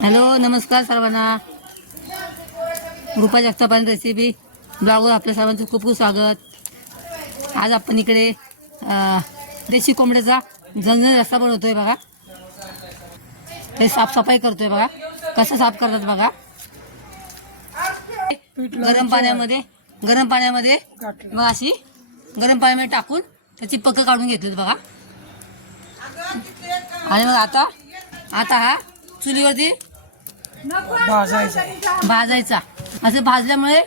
Hello, नमस्कार सर्वांना. Rupa Jagtap recipe ब्लॉगवर आपल्या सर्वांचं खूप खूप स्वागत. आज आपण इकडे देशी कोंबड्याचा झणझणीत रस्सा बनवतोय बघा. हे साफसफाई करतोय बघा. कसं साफ करतात बघा. गरम पाण्यामध्ये मग अशी गरम पाण्यामध्ये टाकून त्याची पकं काढून घेतलीत बघा. आणि मग आता हा चुलीवरती भाजायचा. असं भाजल्यामुळे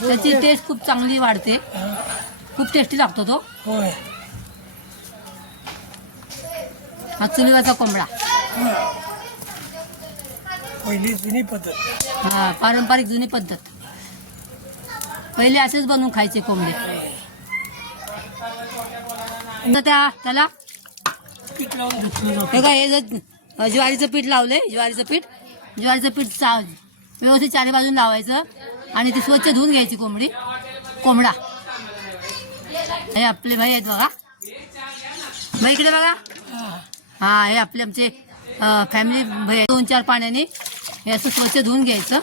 त्याची टेस्ट खूप चांगली वाढते. खूप टेस्टी लागतो तो. हा चुलीवरचा कोंबडा. पहिली जुनी पद्धत. हा, पारंपरिक जुनी पद्धत. पहिले असेच बनवून खायचे कोंबडे. त्याला पीठ लावून घेतलं. हे काय, हे जर ज्वारीचं पीठ लावले, ज्वारीचं पीठ व्यवस्थित चारी बाजून लावायचं आणि ती स्वच्छ धुवून घ्यायची कोंबडा. हे आपले भाई आहेत बघा. भाई इकडे बघा. हा, हे आमचे फॅमिली भाई. 2-4 पाण्याने हे असं स्वच्छ धुवून घ्यायचं.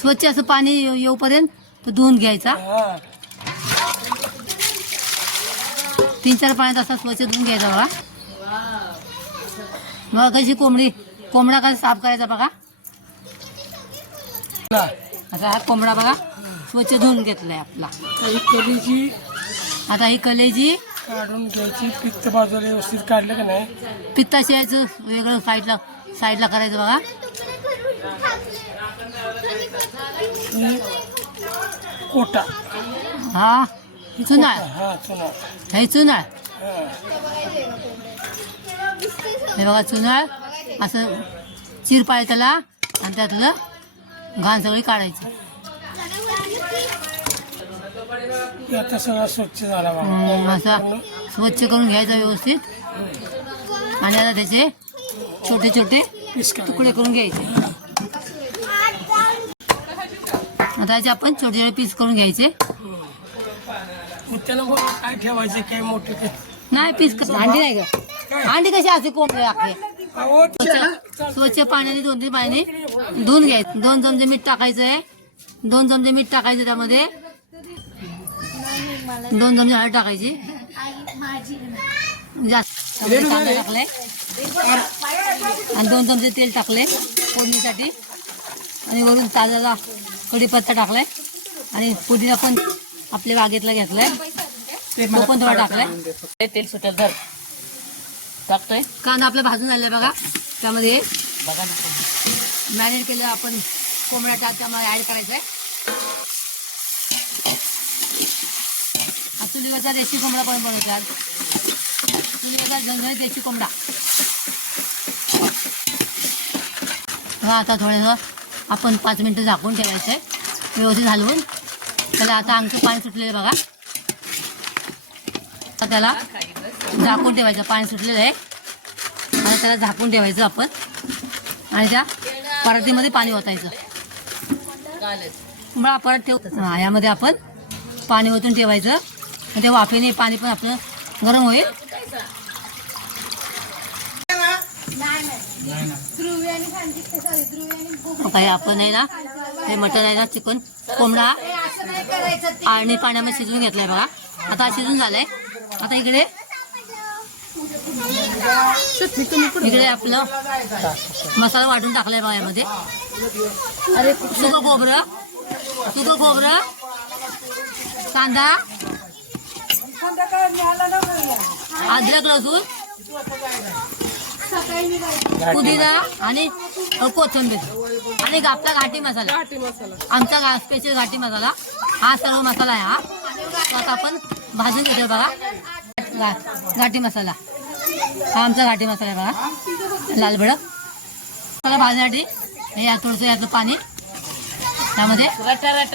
स्वच्छ असं पाणी येऊपर्यंत तो धुवून घ्यायचा. 3-4 पाण्यात असा स्वच्छ धुवून घ्यायचा बघा. मग कशी कोंबडा कसा साफ करायचा बघा. असा हा कोंबडा बघा स्वच्छ धुवून घेतलाय आपला. आता ही कलेजी काढून घ्यायची. पित्त बाजूला व्यवस्थित काढलं का नाही, पित्ताशी यायचं वेगळं साईडला करायचं बघा. कोटा. हा, चुनाळ. हा, चुना. हे चुनाळ. हे बघा चुनाळ. असं चिरपाय त्याला आणि त्यातलं घाण सगळी काढायची. आता सगळा स्वच्छ झाला बघा. असा स्वच्छ करून घ्यायचा व्यवस्थित. आणि आता त्याचे छोटे छोटे तुकडे करून घ्यायचे. आता त्याचे आपण छोटे छोटे पीस करून घ्यायचे. त्याला मग काय ठेवायचे, काय मोठे ते नाही पीस कसं. अंडी नाही का, अंडी कशी असते कोंबडे आपले. स्वच्छ पाण्याने 2-3 पाण्याने धुवून घ्यायचं. 2 चमचे मीठ टाकायचं आहे. 2 चमचे मीठ टाकायचं. त्यामध्ये 2 चमचे हळद टाकायची. जास्त कांदा टाकलाय आणि 2 चमचे तेल टाकले फोडणीसाठी. आणि वरून ताजा कढीपत्ता टाकलाय आणि पुदिना पण आपल्या बागेतला घेतलाय. तो पण थोडा टाकलाय. तेल सुटत धर टाकतोय. कांदा आपला भाजून झालाय बघा. त्यामध्ये मॅरिनेट केलं आपण कोंबडा त्यामध्ये ऍड करायचा आहे. हा चुलीवरचा देशी कोंबडा पण बनवतो. आज चुलीवरचा झणझणीत देशी कोंबडा. हा, आता थोडंसं आपण 5 मिनिटं झाकून ठेवायचं आहे व्यवस्थित हलवून. त्याला आता अंगचं पाणी सुटलेलं बघा. त्याला झाकून ठेवायचं. पाणी सुटलेलं आहे आणि त्याला झाकून ठेवायचं आपण. आणि त्या परातीमध्ये पाणी ओतायचं. कोंबडा परत ठेवतो. हा, यामध्ये आपण पाणी ओतून ठेवायचं आणि त्या वाफेने पाणी पण आपलं गरम होईल. काही आपण आहे ना, हे मटण आहे ना, चिकन कोंबडा आणि पाण्यामध्ये शिजवून घेतलाय बघा. आता शिजून झालंय. आता इकडे आपलं मसाला वाटून टाकलाय बघा. यामध्ये सुकं खोबरं, कांदा, अद्रक, लसूण, पुदिना आणि कोथिंबीर आणि आपला घाटी मसाला. आमचा स्पेशल घाटी मसाला. हा सर्व मसाला आहे. हा आता आपण भाजून घेतो बघा. घाटी मसाला हा आमचा घाटी मसाला आहे बघा. लाल भडक मसाला भाजण्यासाठी हे थोडंसं यातलं पाणी त्यामध्ये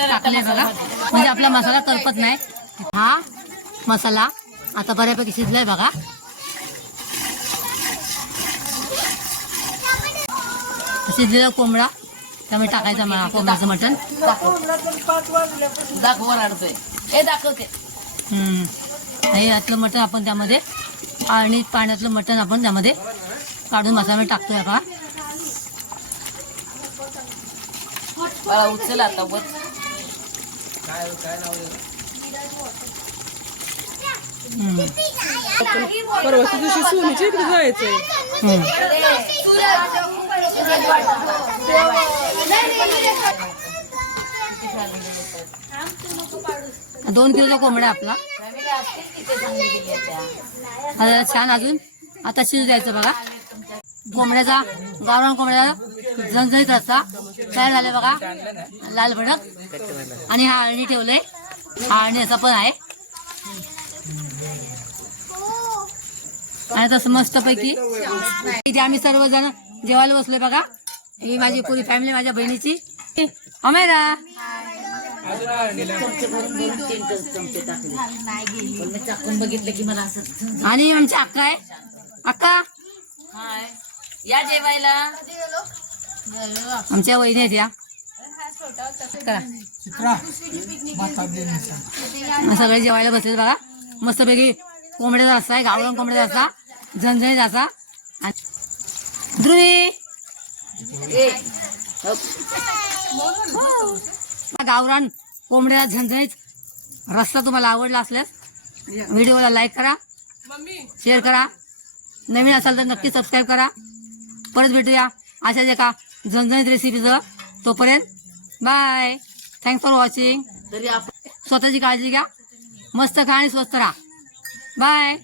टाकले बघा. म्हणजे आपला मसाला करपत नाही. हा मसाला आता बऱ्यापैकी शिजलाय बघा. शिजलेला कोंबडा त्यामुळे टाकायचा कोंबड्याचं मटण. दाखवून आणतोय. हे दाखवते. हे यातलं मटण आपण त्यामध्ये आणि पाण्यातलं मटण आपण त्यामध्ये काढून मसाला टाकतोय का. मला उचल आता बस. परवाच्या दिवशी सोनीच्या इकडे जायचंय. दोन किलोचा कोंबडा आपला आता छान अजून आता शिजू द्यायचं बघा. कोंबड्याचा गावरान कोंबड्याचा झणझणीत रस्सा तयार झाले बघा, लाल भडक. आणि हा अळणी ठेवलंय, हा अळणी असा पण आहे. आणि तसं मस्त पैकी इथे आम्ही सर्वजण जेवायला बसलोय बघा. ही माझी पुरी फॅमिली, माझ्या बहिणीची अमेरा. बघितलं की मला असं. आणि आमची अक्का आहे. अक्का हाय, या जेवायला. आमच्या वहिनी आहेत या. करा. सगळे जेवायला बसले बघा. मस्तपैकी कोंबड्याचा रस्सा आहे, गावरान कोंबड्याचा रस्सा, झणझणीत असा. ध्रुवी गावरान कोंबड्याचा झणझणीत रस्सा तुम्हाला आवडला असल्यास व्हिडिओला लाईक करा, शेअर करा. नवीन असाल तर नक्की सबस्क्राईब करा. परत भेटूया अशाच एका झणझणीत रेसिपीचं. तोपर्यंत बाय. Thanks for watching. तरी आपण स्वतःची काळजी घ्या, मस्त खा आणि स्वस्त राहा. बाय.